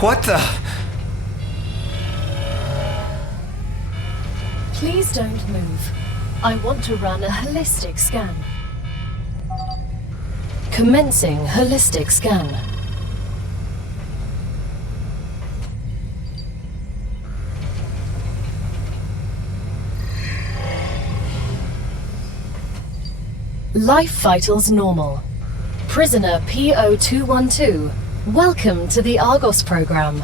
What the? Please don't move. I want to run a holistic scan. Commencing holistic scan. Life vitals normal. Prisoner PO212, welcome to the Argos program.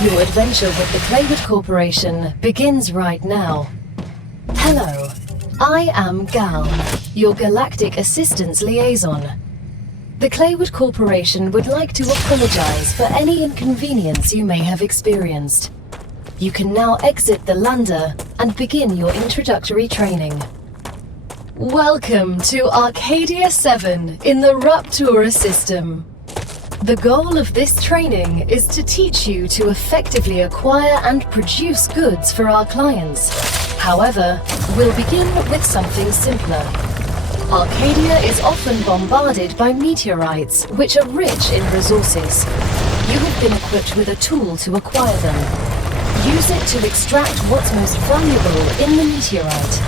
Your adventure with the Claywood Corporation begins right now. Hello, I am Gal, your Galactic Assistance Liaison. The Claywood Corporation would like to apologize for any inconvenience you may have experienced. You can now exit the lander and begin your introductory training. Welcome to Arcadia 7 in the Raptura system. The goal of this training is to teach you to effectively acquire and produce goods for our clients. However, we'll begin with something simpler. Arcadia is often bombarded by meteorites, which are rich in resources. You have been equipped with a tool to acquire them. Use it to extract what's most valuable in the meteorite.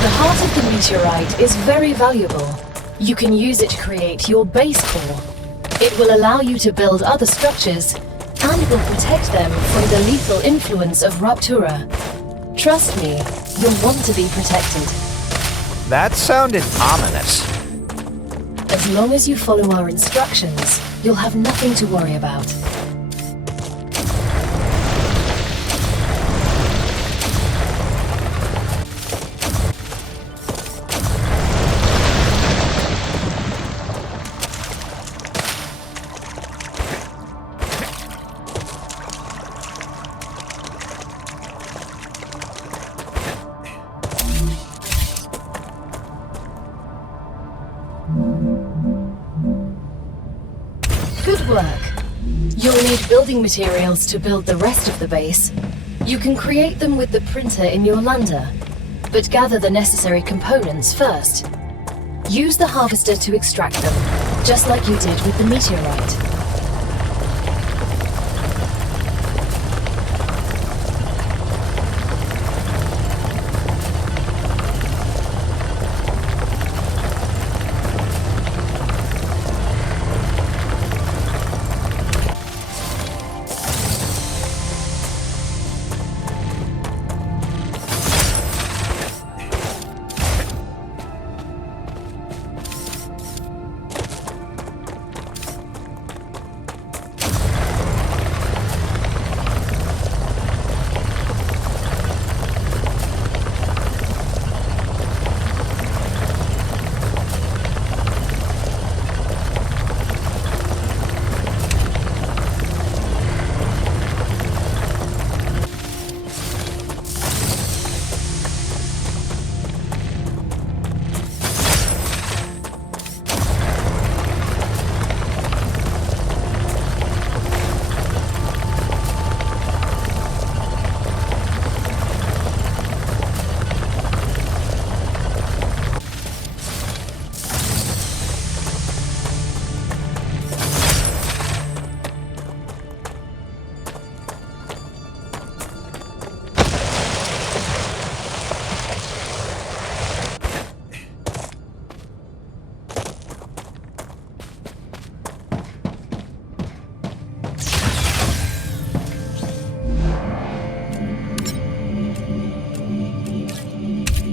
The heart of the meteorite is very valuable. You can use it to create your base core. It will allow you to build other structures and will protect them from the lethal influence of Raptura. Trust me, you'll want to be protected. That sounded ominous. As long as you follow our instructions, you'll have nothing to worry about. Good work. You'll need building materials to build the rest of the base. You can create them with the printer in your lander, but gather the necessary components first. Use the harvester to extract them, just like you did with the meteorite.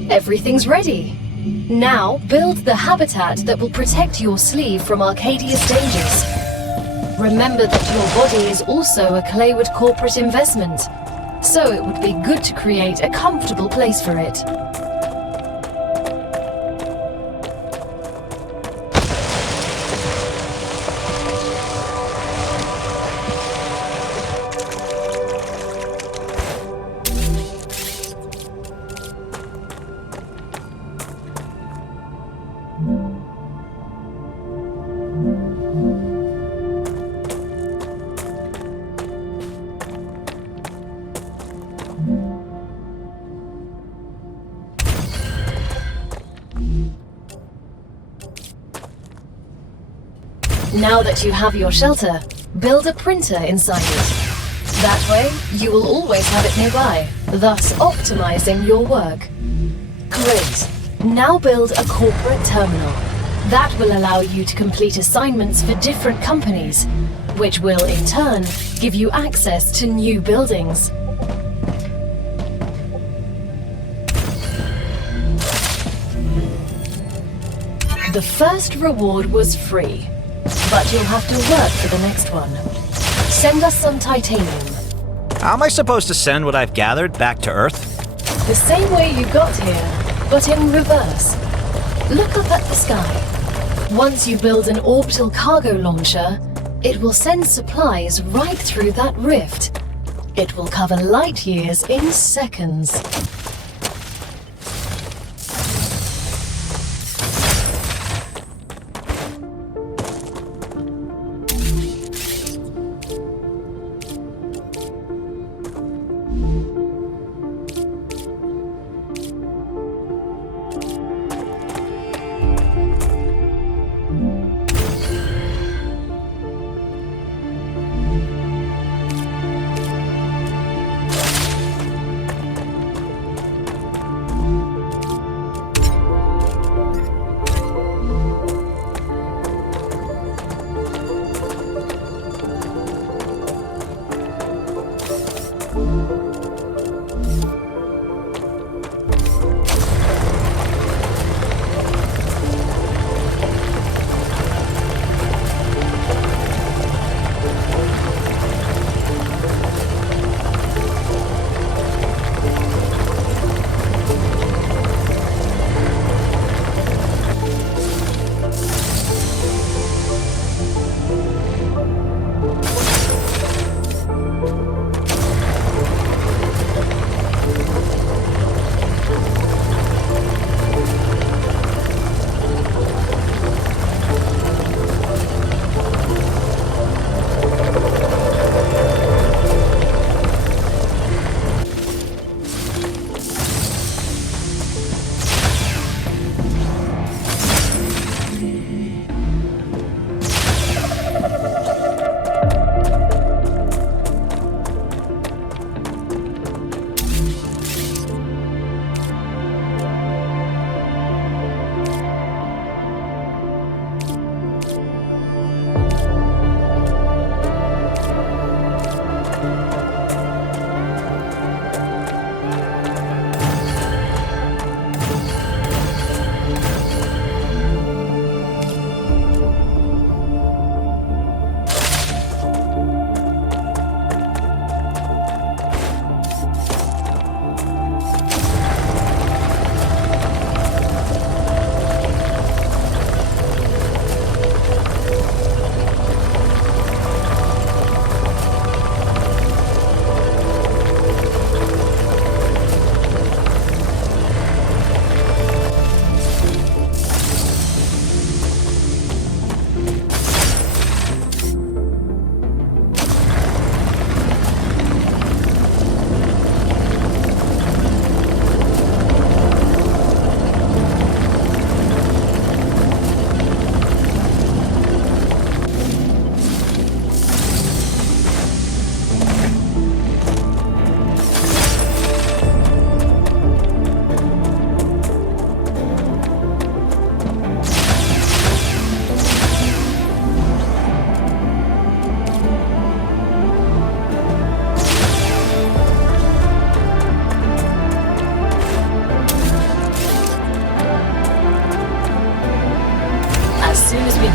Everything's ready. Now, build the habitat that will protect your sleeve from Arcadia's dangers. Remember that your body is also a Claywood corporate investment, so it would be good to create a comfortable place for it. Now that you have your shelter, build a printer inside it. That way, you will always have it nearby, thus optimizing your work. Great. Now build a corporate terminal. That will allow you to complete assignments for different companies, which will, in turn, give you access to new buildings. The first reward was free, but you'll have to work for the next one. Send us some titanium. How am I supposed to send what I've gathered back to Earth? The same way you got here, but in reverse. Look up at the sky. Once you build an orbital cargo launcher, it will send supplies right through that rift. It will cover light years in seconds.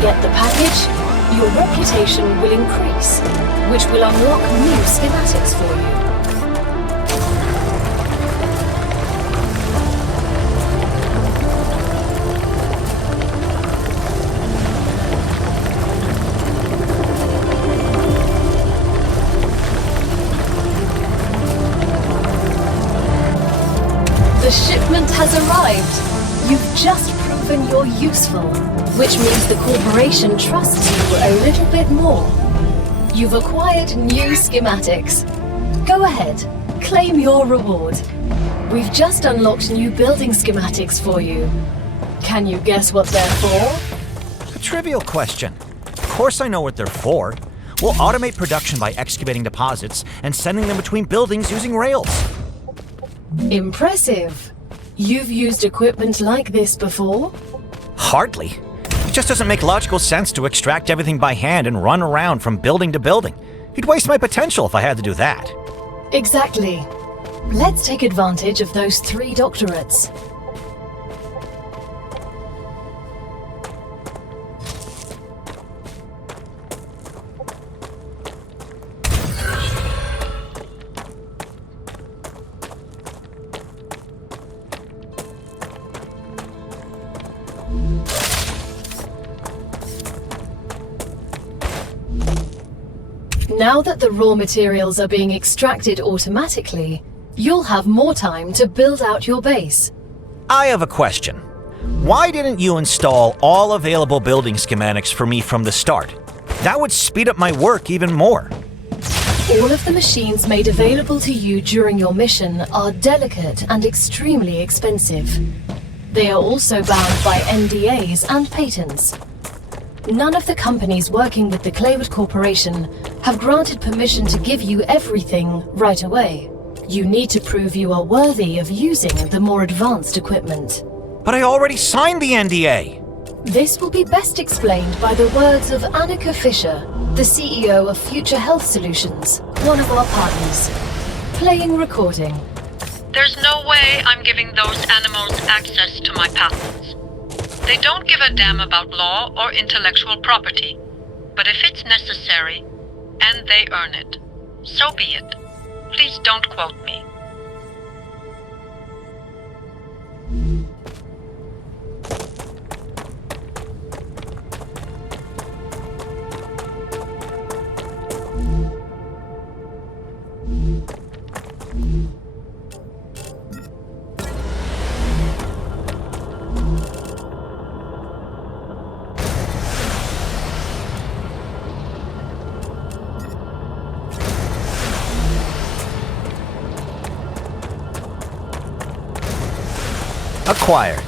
get the package, your reputation will increase, which will unlock new schematics for you. The shipment has arrived. You've just proven you're useful, which means the corporation trusts you a little bit more. You've acquired new schematics. Go ahead, claim your reward. We've just unlocked new building schematics for you. Can you guess what they're for? A trivial question. course I know what they're for. We'll automate production by excavating deposits and sending them between buildings using rails. Impressive. You've used equipment like this before? Hardly. It just doesn't make logical sense to extract everything by hand and run around from building to building. It'd waste my potential if I had to do that. Exactly. Let's take advantage of those 3 doctorates. Now that the raw materials are being extracted automatically, you'll have more time to build out your base. I have a question. Why didn't you install all available building schematics for me from the start? That would speed up my work even more. All of the machines made available to you during your mission are delicate and extremely expensive. They are also bound by NDAs and patents. None of the companies working with the Claywood Corporation have granted permission to give you everything right away. You need to prove you are worthy of using the more advanced equipment. But I already signed the NDA! This will be best explained by the words of Annika Fisher, the CEO of Future Health Solutions, one of our partners. Playing recording. There's no way I'm giving those animals access to my patents. They don't give a damn about law or intellectual property. But if it's necessary, and they earn it, so be it. Please don't quote me. Acquired.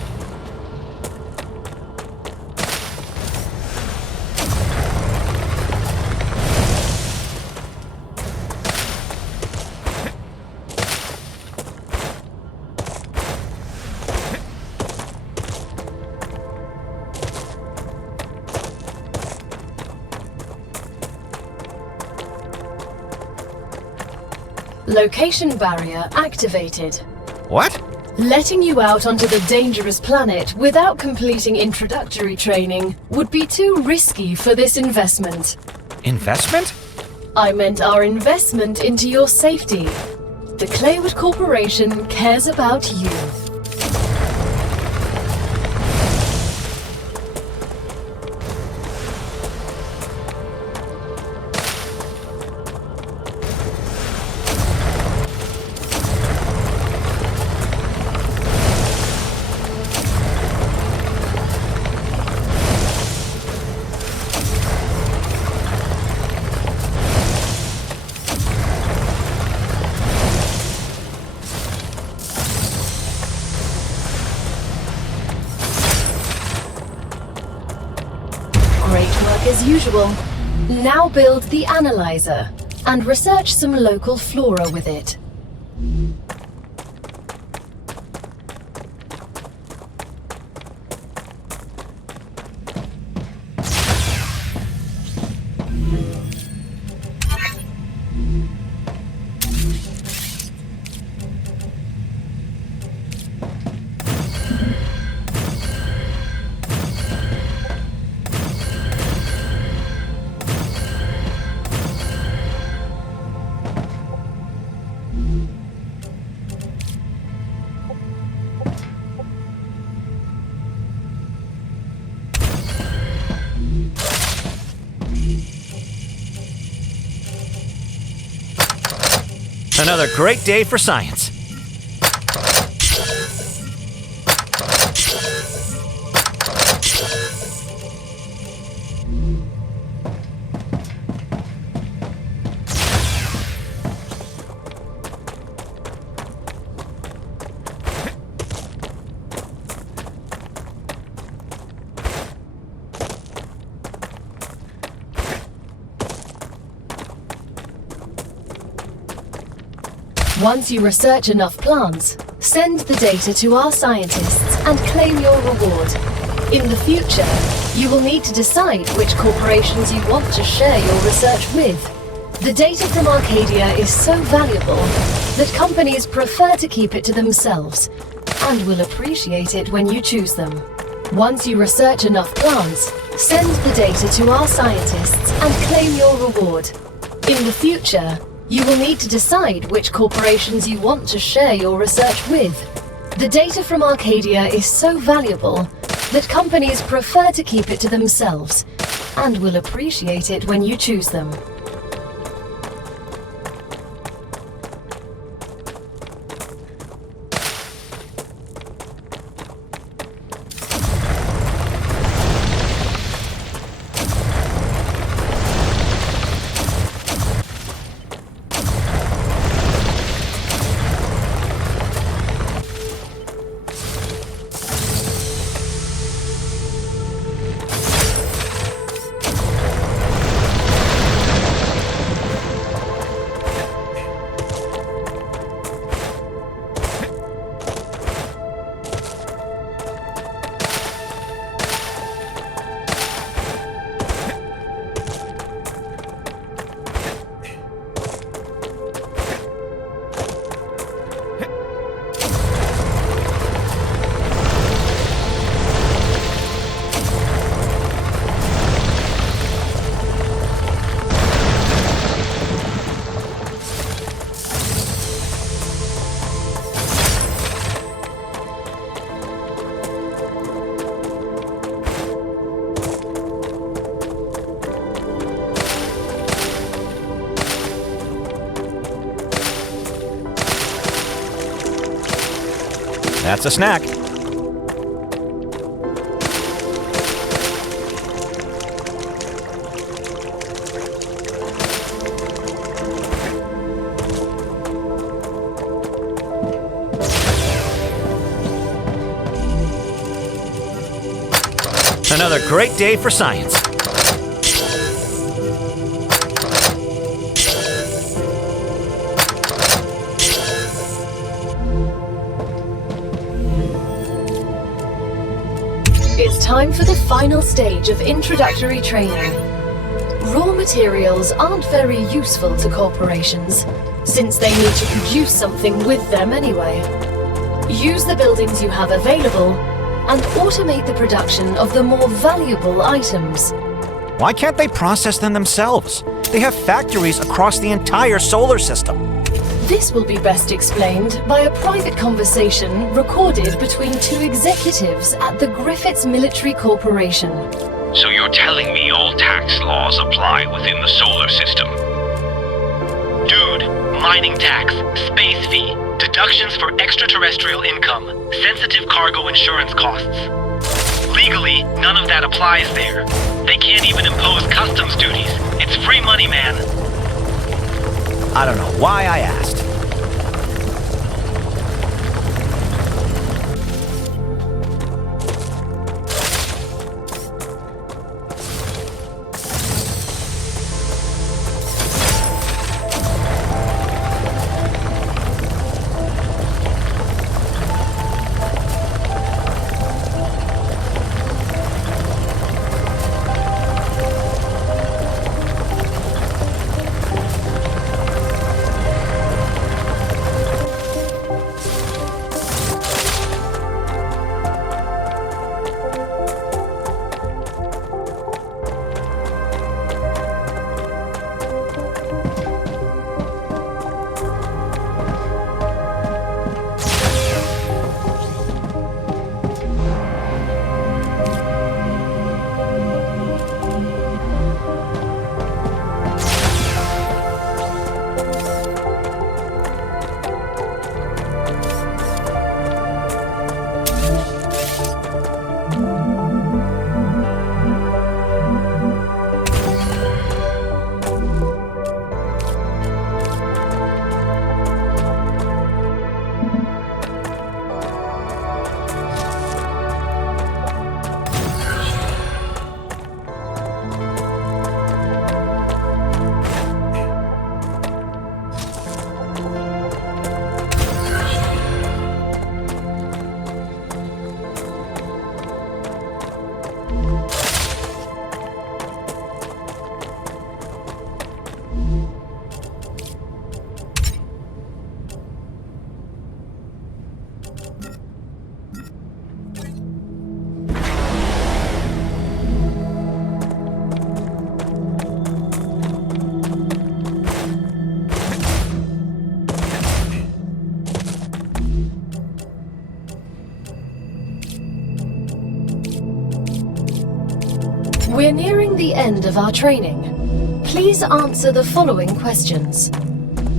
Location barrier activated. What? Letting you out onto the dangerous planet without completing introductory training would be too risky for this investment. Investment? I meant our investment into your safety. The Claywood Corporation cares about you. As usual. Now build the analyzer and research some local flora with it. Another great day for science. Once you research enough plants, send the data to our scientists and claim your reward. In the future, you will need to decide which corporations you want to share your research with. The data from Arcadia is so valuable that companies prefer to keep it to themselves and will appreciate it when you choose them. Once you research enough plants, send the data to our scientists and claim your reward. In the future, you will need to decide which corporations you want to share your research with. The data from Arcadia is so valuable that companies prefer to keep it to themselves and will appreciate it when you choose them. That's a snack. Another great day for science. It's time for the final stage of introductory training. Raw materials aren't very useful to corporations, since they need to produce something with them anyway. Use the buildings you have available and automate the production of the more valuable items. Why can't they process them themselves? They have factories across the entire solar system. This will be best explained by a private conversation recorded between two executives at the Griffiths Military Corporation. So you're telling me all tax laws apply within the solar system? Dude, mining tax, space fee, deductions for extraterrestrial income, sensitive cargo insurance costs. Legally, none of that applies there. They can't even impose customs duties. It's free money, man. I don't know why I asked. We're nearing the end of our training. Please answer the following questions.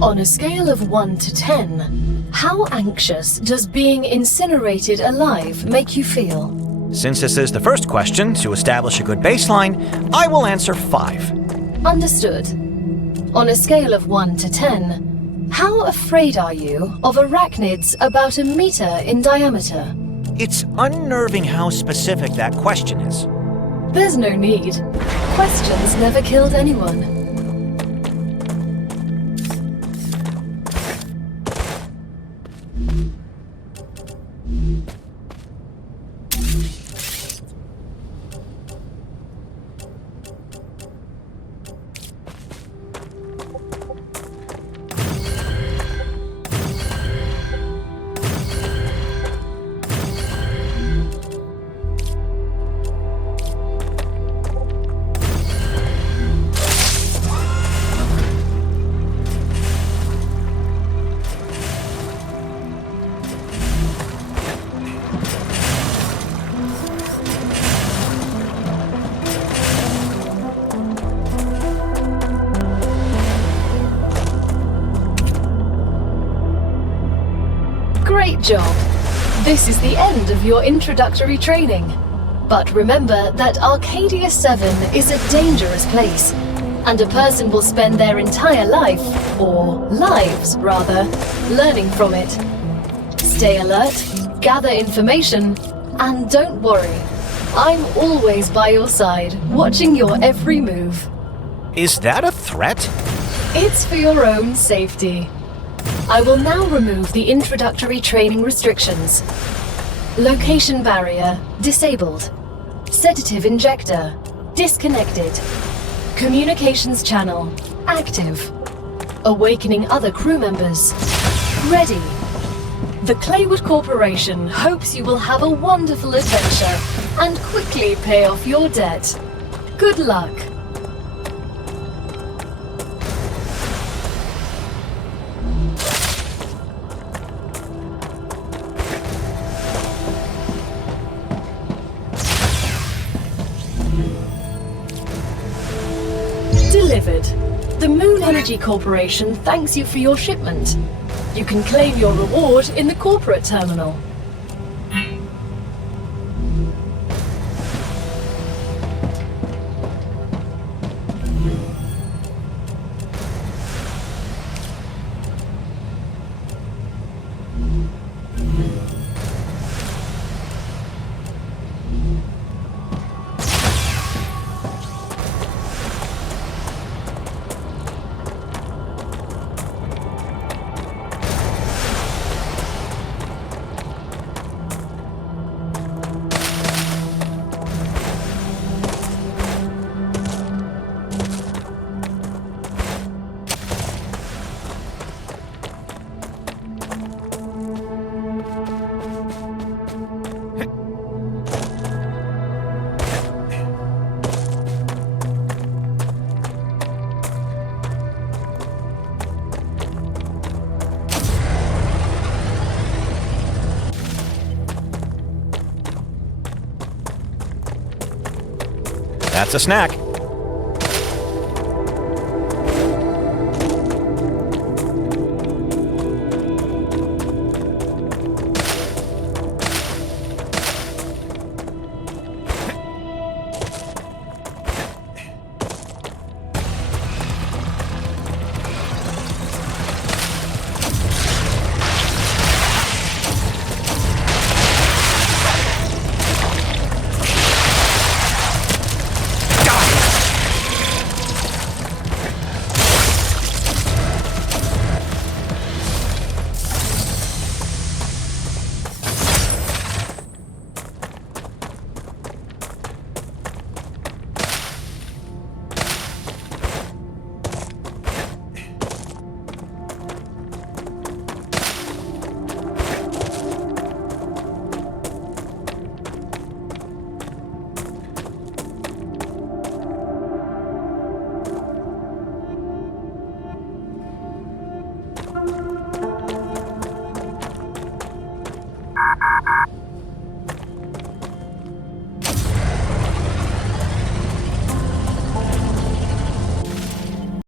On a scale of 1 to 10, how anxious does being incinerated alive make you feel? Since this is the first question, to establish a good baseline, I will answer 5. Understood. On a scale of 1 to 10, how afraid are you of arachnids about 1 meter in diameter? It's unnerving how specific that question is. There's no need. Questions never killed anyone. Great job! This is the end of your introductory training. But remember that Arcadia 7 is a dangerous place, and a person will spend their entire life, or lives rather, learning from it. Stay alert, gather information, and don't worry. I'm always by your side, watching your every move. Is that a threat? It's for your own safety. I will now remove the introductory training restrictions. Location barrier disabled. Sedative injector disconnected. Communications channel active. Awakening other crew members ready. The Claywood Corporation hopes you will have a wonderful adventure and quickly pay off your debt. Good luck. Delivered. The Moon Energy Corporation thanks you for your shipment. You can claim your reward in the corporate terminal. That's a snack.